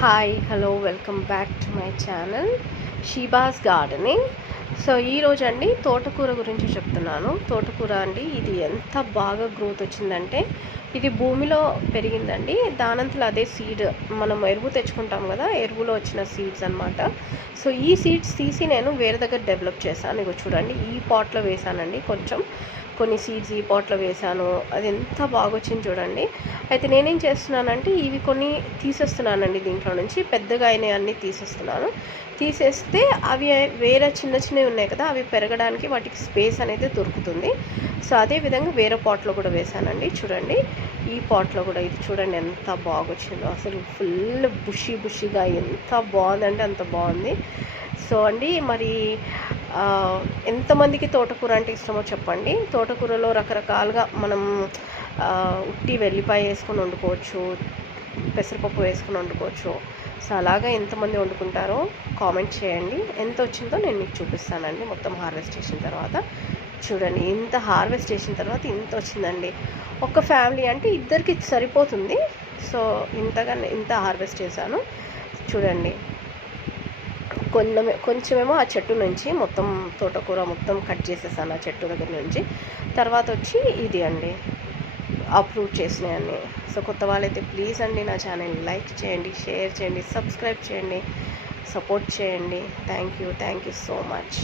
Hi hello welcome back to my channel Sheeba's gardening. So ఈరోజు అండి తోటకూర గురించి చెప్తున్నాను. తోటకూర అండి ఇది ఎంత బాగా గ్రోత్ వచ్చిందంటే ఇది భూమిలో పెరిగిందండి. దానంతలో అదే సీడ్ మనం ఎరువు తెచ్చుకుంటాం కదా, ఎరువులో వచ్చిన సీడ్స్ అనమాట. సో ఈ సీడ్స్ తీసి నేను వేరే దగ్గర డెవలప్ చేశాను. ఇగో చూడండి, ఈ పాట్లో వేసానండి. కొన్ని సీడ్స్ ఈ పాట్లో వేసాను. అది ఎంత బాగా వచ్చింది చూడండి. అయితే నేనేం చేస్తున్నానంటే ఇవి కొన్ని తీసేస్తున్నానండి, దీంట్లో నుంచి పెద్దగా అయినవి అన్నీ తీసేస్తున్నాను. తీసేస్తే అవి వేరే చిన్న చిన్నవి ఉన్నాయి కదా, అవి పెరగడానికి వాటికి స్పేస్ అనేది దొరుకుతుంది. సో అదేవిధంగా వేరే పాట్లో కూడా వేసానండి. చూడండి, ఈ పాట్లో కూడా ఇది చూడండి ఎంత బాగా వచ్చిందో. అసలు ఫుల్ బుషీగా ఎంత బాగుందంటే అంత బాగుంది. సో అండి, మరి ఎంతమందికి తోటకూర అంటే ఇష్టమో చెప్పండి. తోటకూరలో రకరకాలుగా మనం ఉట్టి వెల్లిపాయ వేసుకొని వండుకోవచ్చు, పెసరపప్పు వేసుకొని వండుకోవచ్చు. సో అలాగా ఎంతమంది వండుకుంటారో కామెంట్ చేయండి. ఎంత వచ్చిందో నేను మీకు చూపిస్తానండి. మొత్తం హార్వెస్ట్ చేసిన తర్వాత చూడండి, ఇంత హార్వెస్ట్ చేసిన తర్వాత ఇంత వచ్చిందండి. ఒక ఫ్యామిలీ అంటే ఇద్దరికి సరిపోతుంది. సో ఇంత హార్వెస్ట్ చేశాను చూడండి. కొంచెమేమో ఆ చెట్టు నుంచి మొత్తం తోటకూర మొత్తం కట్ చేసేసాను ఆ చెట్టు దగ్గర నుంచి. తర్వాత వచ్చి ఇది అండి అప్రూవ్ చేసినాయన్ని. సో కొత్త వాళ్ళైతే ప్లీజ్ అండి నా ఛానల్ లైక్ చేయండి, షేర్ చేయండి, సబ్స్క్రైబ్ చేయండి, సపోర్ట్ చేయండి. Thank you so much.